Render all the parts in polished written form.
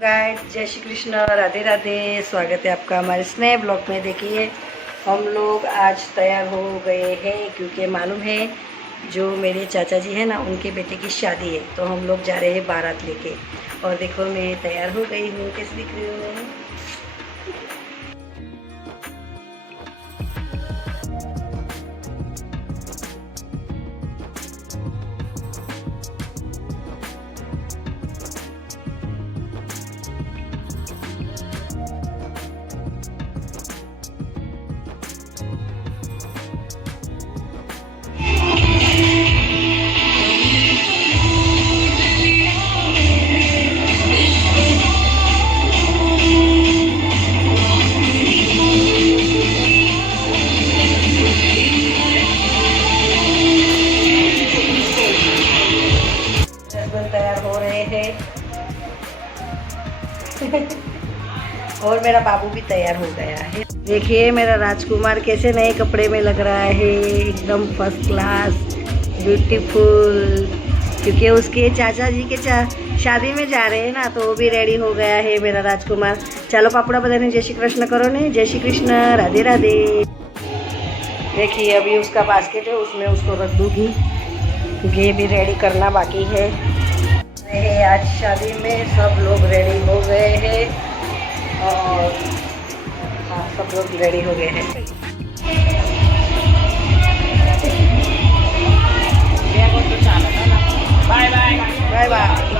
Guys जय श्री कृष्ण, राधे राधे। स्वागत है आपका हमारे स्नेह ब्लॉग में। देखिए हम लोग आज तैयार हो गए हैं क्योंकि मालूम है जो मेरे चाचा जी हैं ना, उनके बेटे की शादी है, तो हम लोग जा रहे हैं बारात लेके। और देखो मैं तैयार हो गई हूँ, कैसे दिख रही हूँ। तैयार हो रहे हैं और मेरा बाबू भी तैयार हो गया है। देखिए मेरा राजकुमार कैसे नए कपड़े में लग रहा है, एकदम फर्स्ट क्लास ब्यूटीफुल। क्योंकि उसके चाचा जी के शादी में जा रहे हैं ना, तो वो भी रेडी हो गया है मेरा राजकुमार। चलो पापड़ा बधाने जय श्री कृष्ण करो ने। जय श्री कृष्ण, राधे राधे। देखिए अभी उसका बास्केट है, उसमें उसको रख दूँगी क्योंकि ये भी रेडी करना बाकी है। आज शादी में सब लोग रेडी हो गए हैं और हाँ, सब लोग रेडी हो गए हैं। Bye bye bye bye.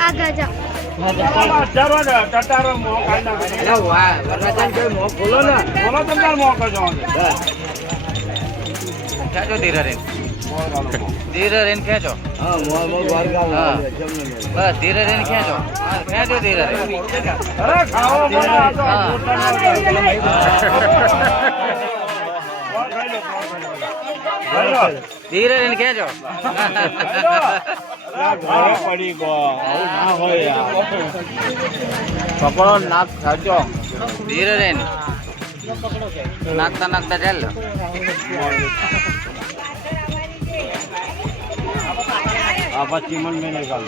આગળ જાઓ. ખેંચો ધીરે રહીને ધીરે રહીને ખેંચો બસ ધીરે રહીને ખેંચો ખેંચો ધીરે રહીને ધીરે રહીને ખેંચો પકડો નાક ખેંચો ધીરે રહીને નાખતા નાખતા ચાલ પછી મન મેં નિકાલ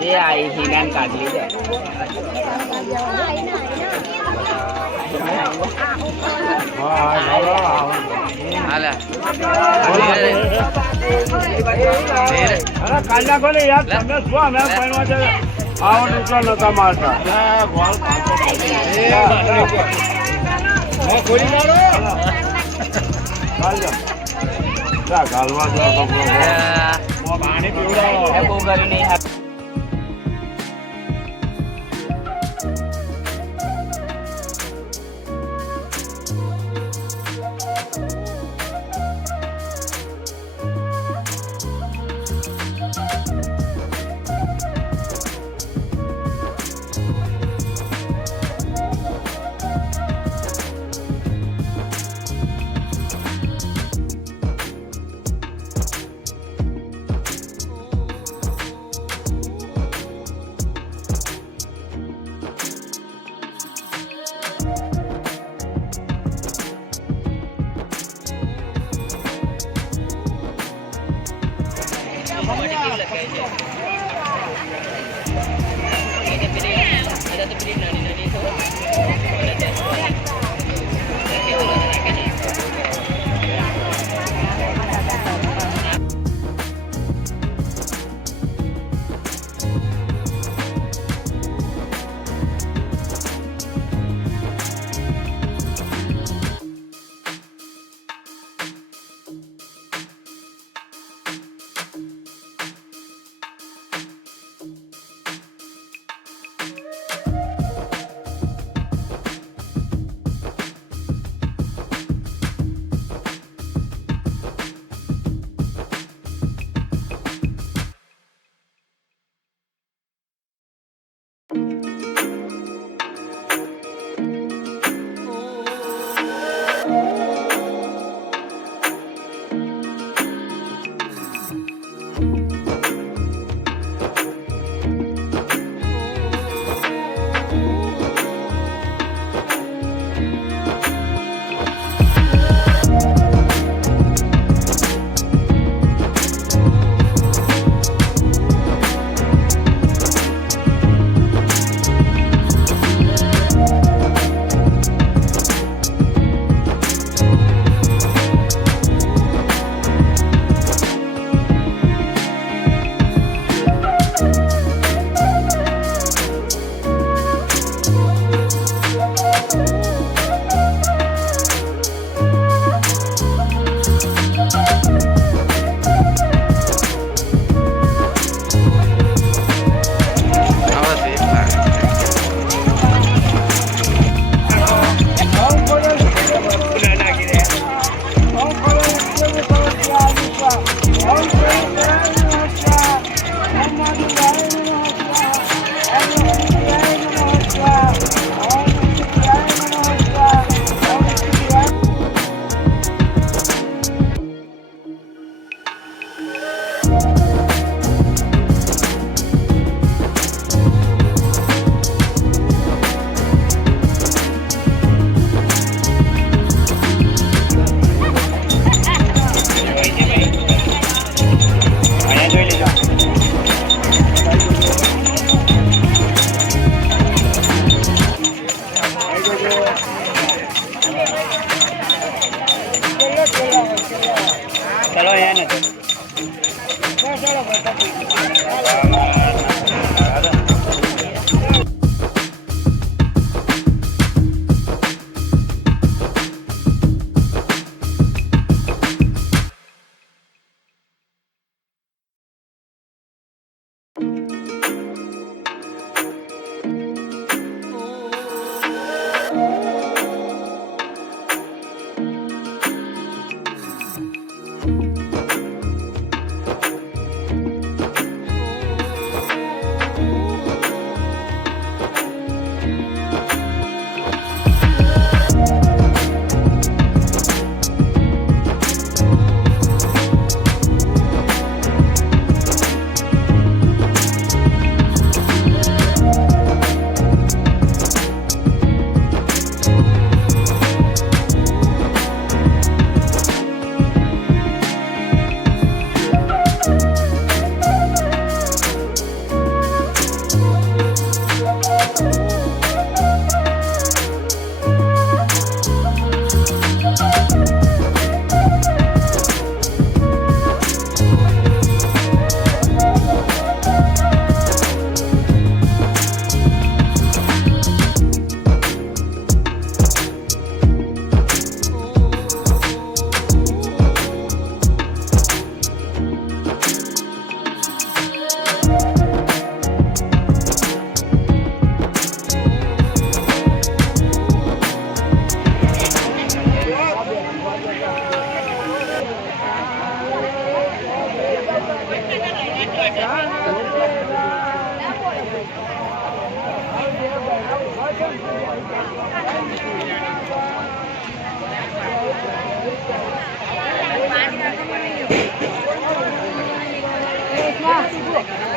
ये आई ही मैंने काट ली है हाला અરે કાંડા ખોલે યાર તમે શું અમે પૈણવા છે આવો નીચો નતા મારતા ખોલી મારો ગાલવા જો પાણી પીવડાવો બહુ ગયું નહીં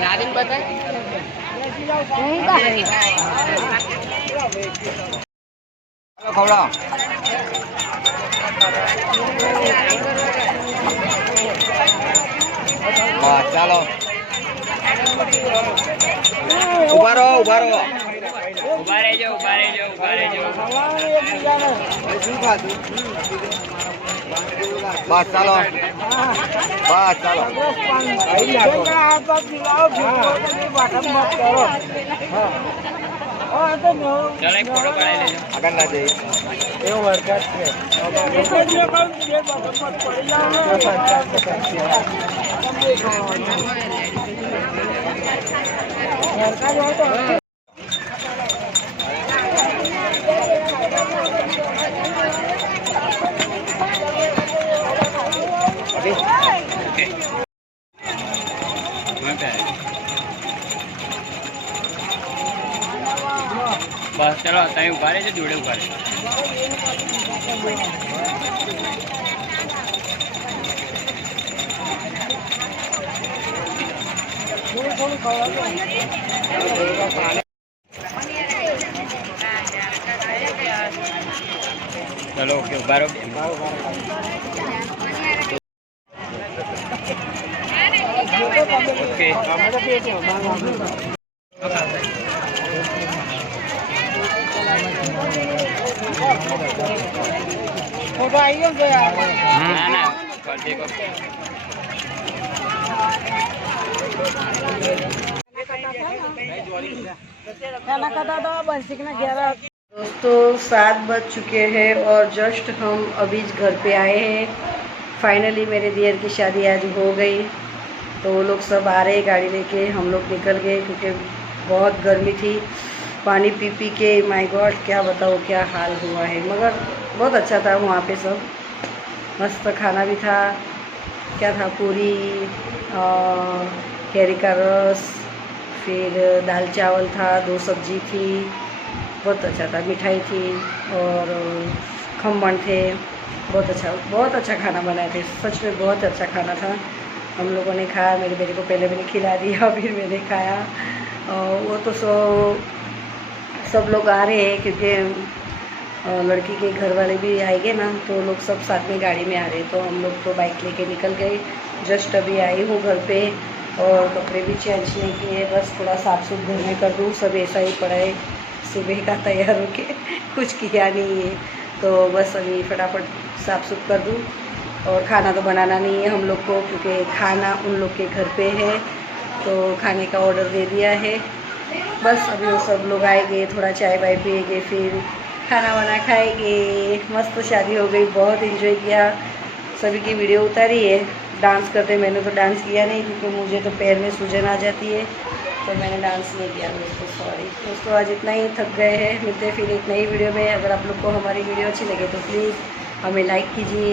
नारियल बताए खवड़ा बस चलो उबारो उबारो उबारे जो बस चलो चलो एक फोटो पड़ाई ले अगर ना जाए ये वर्कआउट है बस चलो तई उभारे जो जोड़े उभारे चलो ओके उभारो ओके फोटो आई हो गया ना कर देखो दोस्तों 7 बज चुके हैं और जस्ट हम अभी घर पे आए हैं। फाइनली मेरे दियर की शादी आज हो गई, तो वो लोग सब आ रहे गाड़ी लेके, हम लोग निकल गए क्योंकि बहुत गर्मी थी। पानी पी पी के माय गॉड क्या बताओ क्या हाल हुआ है, मगर बहुत अच्छा था वहाँ पे, सब मस्त खाना भी था। क्या था, पूरी कैरी का रस, फिर दाल चावल था, 2 सब्जी थी, बहुत अच्छा था, मिठाई थी और खमन थे। बहुत अच्छा खाना बनाए थे, सच में बहुत अच्छा खाना था। हम लोगों ने खाया, मेरे बेटे को पहले मैंने खिला दिया, फिर मैंने खाया। वो तो सब लोग आ रहे हैं क्योंकि लड़की के घर वाले भी आएंगे ना, तो लोग सब साथ में गाड़ी में आ रहे हैं। तो हम लोग तो बाइक लेके निकल गए। जस्ट अभी आई हूँ घर पे और कपड़े भी चेंज नहीं किए, बस थोड़ा साफ सुथ घर में कर दूँ। सब ऐसा ही पड़ा है, सुबह का तैयार होके कुछ किया नहीं है, तो बस अभी फटाफट साफ सुथ कर दूँ। और खाना तो बनाना नहीं है हम लोग को, क्योंकि खाना उन लोग के घर पे है, तो खाने का ऑर्डर दे दिया है। बस अभी वो सब लोग आएंगे, थोड़ा चाय वाय पिएंगे, फिर खाना वाना खाएंगे। मस्त शादी हो गई, बहुत एंजॉय किया। सभी की वीडियो उतारी है डांस करते। मैंने तो डांस किया नहीं क्योंकि मुझे तो पैर में सूजन आ जाती है, तो मैंने डांस नहीं किया दोस्तों, सॉरी दोस्तों। आज इतना ही, थक गए हैं। मिलते हैं फिर एक नई वीडियो में। अगर आप लोग को हमारी वीडियो अच्छी लगे तो प्लीज़ हमें लाइक कीजिए,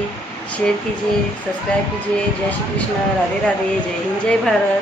शेयर कीजिए, सब्सक्राइब कीजिए। जय श्री कृष्ण, राधे राधे, जय हिंद, जय भारत।